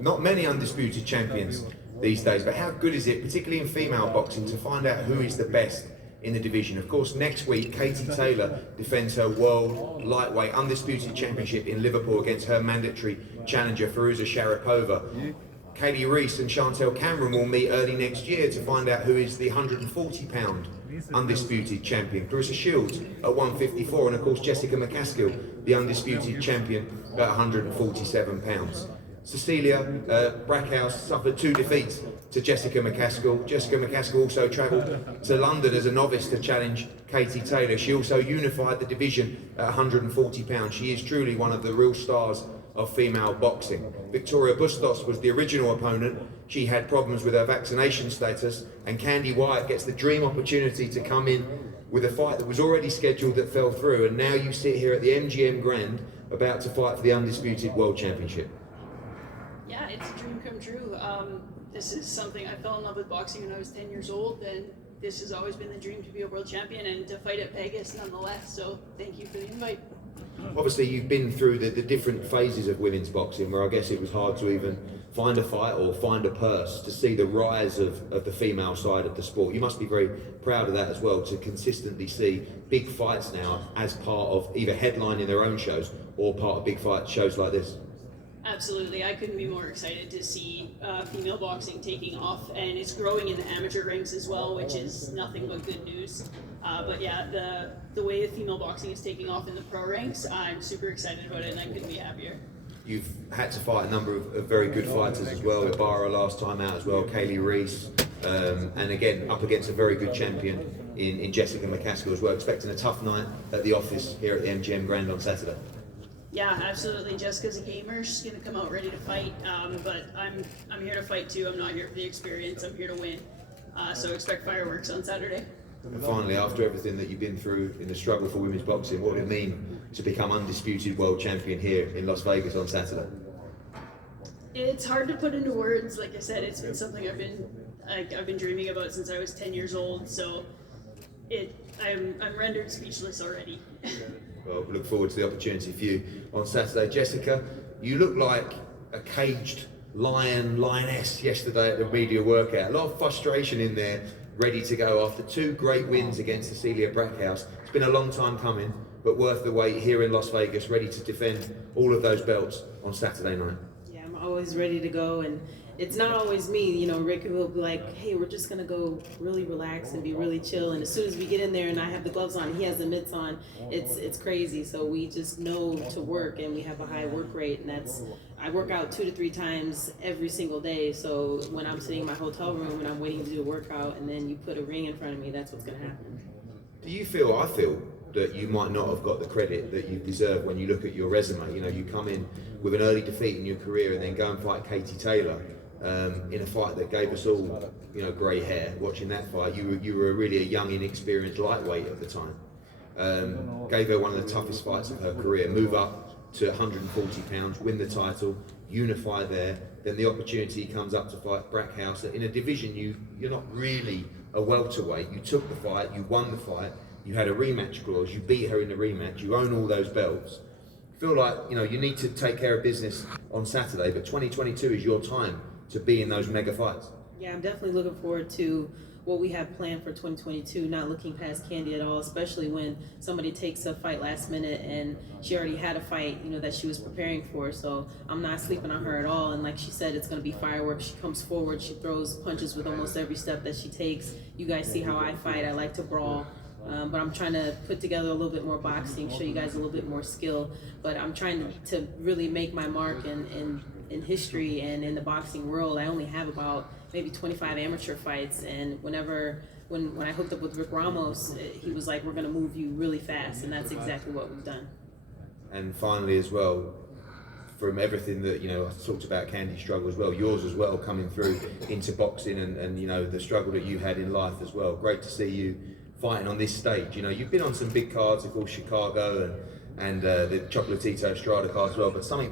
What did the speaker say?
Not many undisputed champions these days, but how good is it, particularly in female boxing, to find out who is the best in the division? Of course, next week, Katie Taylor defends her world lightweight undisputed championship in Liverpool against her mandatory challenger, Firuza Sharipova. Kaylee Reese and Chantel Cameron will meet early next year to find out who is the 140-pound undisputed champion. Clarissa Shields at 154, and of course Jessica McCaskill, the undisputed champion at 147 pounds. Cecilia Brackhouse suffered 2 defeats to Jessica McCaskill. Jessica McCaskill also travelled to London as a novice to challenge Katie Taylor. She also unified the division at 140 pounds. She is truly one of the real stars of female boxing. Victoria Bustos was the original opponent. She had problems with her vaccination status, and Candy White gets the dream opportunity to come in with a fight that was already scheduled that fell through, and now you sit here at the MGM Grand about to fight for the undisputed world championship. Yeah, it's a dream come true. This is something I fell in love with boxing when I was 10 years old, and this has always been the dream to be a world champion and to fight at Vegas nonetheless. So thank you for the invite. Obviously, you've been through the different phases of women's boxing, where I guess it was hard to even find a fight or find a purse, to see the rise of the female side of the sport. You must be very proud of that as well, to consistently see big fights now as part of either headlining their own shows or part of big fight shows like this. Absolutely, I couldn't be more excited to see female boxing taking off, and it's growing in the amateur ranks as well, which is nothing but good news. But yeah, the way that female boxing is taking off in the pro ranks, I'm super excited about it, and I couldn't be happier. You've had to fight a number of very good fighters as well. Ibarra last time out as well, Kaylee Reese, and again up against a very good champion in Jessica McCaskill as well. Expecting a tough night at the office here at the MGM Grand on Saturday. Yeah, absolutely. Jessica's a gamer. She's going to come out ready to fight, but I'm here to fight too. I'm not here for the experience. I'm here to win. So expect fireworks on Saturday. And finally, after everything that you've been through in the struggle for women's boxing, what would it mean to become undisputed world champion here in Las Vegas on Saturday? It's hard to put into words. Like I said, it's been something I've been dreaming about since I was 10 years old. So I'm rendered speechless already. Well, we look forward to the opportunity for you on Saturday. Jessica, you look like a caged lioness yesterday at the media workout. A lot of frustration in there, ready to go after 2 great wins against Cecilia Brackhouse. It's been a long time coming, but worth the wait here in Las Vegas, ready to defend all of those belts on Saturday night. Yeah, I'm always ready to go, and it's not always me. You know, Rick will be like, hey, we're just gonna go really relax and be really chill, and as soon as we get in there and I have the gloves on, he has the mitts on, it's crazy. So we just know to work, and we have a high work rate, and I work out 2 to 3 times every single day. So when I'm sitting in my hotel room and I'm waiting to do a workout, and then you put a ring in front of me, that's what's gonna happen. Do you feel, I feel, that you might not have got the credit that you deserve when you look at your resume? You know, you come in with an early defeat in your career and then go and fight Katie Taylor in a fight that gave us all, you know, grey hair watching that fight. You were really a young, inexperienced lightweight at the time. Gave her one of the toughest fights of her career. Move up to 140 pounds, win the title, unify there. Then the opportunity comes up to fight Brackhouse in a division you're not really a welterweight. You took the fight, you won the fight, you had a rematch clause, you beat her in the rematch, you own all those belts. Feel like, you know, you need to take care of business on Saturday, but 2022 is your time to be in those mega fights. Yeah, I'm definitely looking forward to what we have planned for 2022, not looking past Candy at all, especially when somebody takes a fight last minute and she already had a fight, you know, that she was preparing for. So I'm not sleeping on her at all. And like she said, it's going to be fireworks. She comes forward, she throws punches with almost every step that she takes. You guys see how I fight. I like to brawl. But I'm trying to put together a little bit more boxing, show you guys a little bit more skill. But I'm trying to really make my mark in history and in the boxing world. I only have about maybe 25 amateur fights, and when I hooked up with Rick Ramos, he was like, we're going to move you really fast, and that's exactly what we've done. And finally as well, from everything that, you know, I talked about Candy's struggle as well, yours as well, coming through into boxing and you know, the struggle that you had in life as well. Great to see you fighting on this stage. You know, you've been on some big cards, of course, Chicago and the Chocolatito Estrada card as well, but something